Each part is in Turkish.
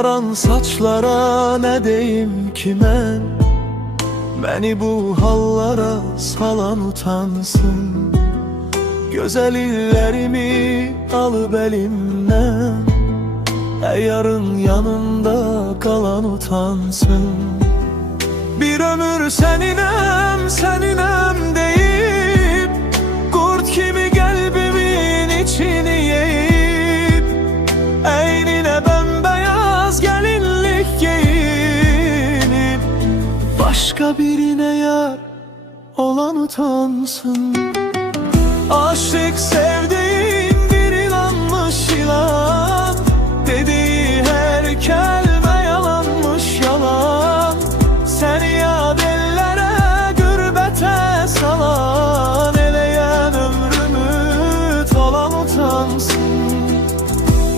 saran saçlara ne deyim kime? Beni bu hallara salan utansın. Güzel illerimi alıp elimden, yarın yanında kalan utansın. Bir ömür seninem, seninem deyip kurt kimi kalbimin içini yiyip, eynine bembeyaz gelinlik giyinip, başka birine yar olan utansın. Aşık sevdiğin bir inanmış ilan, dediği her kelime yalanmış yalan. Seni yad ellere gürbete salan, eleyen ömrümü talan utansın.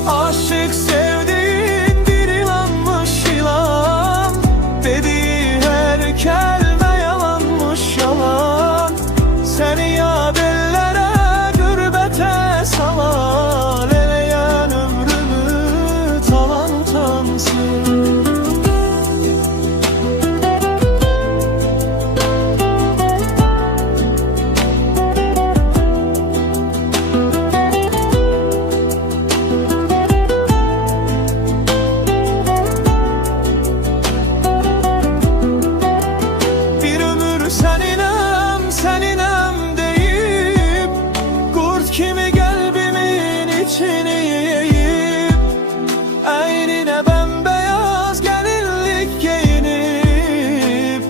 Aşık sevdiğin bir inanmış ilan, dediği her kelime yalanmış yalan. Seni yad ellere gürbete salan, eleyen ömrümü talan utansın. Bir ömür seninem, seninem deyip kurt kimi kalbimin içini yiyip, eynine bembeyaz gelinlik giyinip,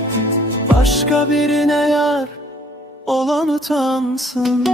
başka birine yar olan utansın.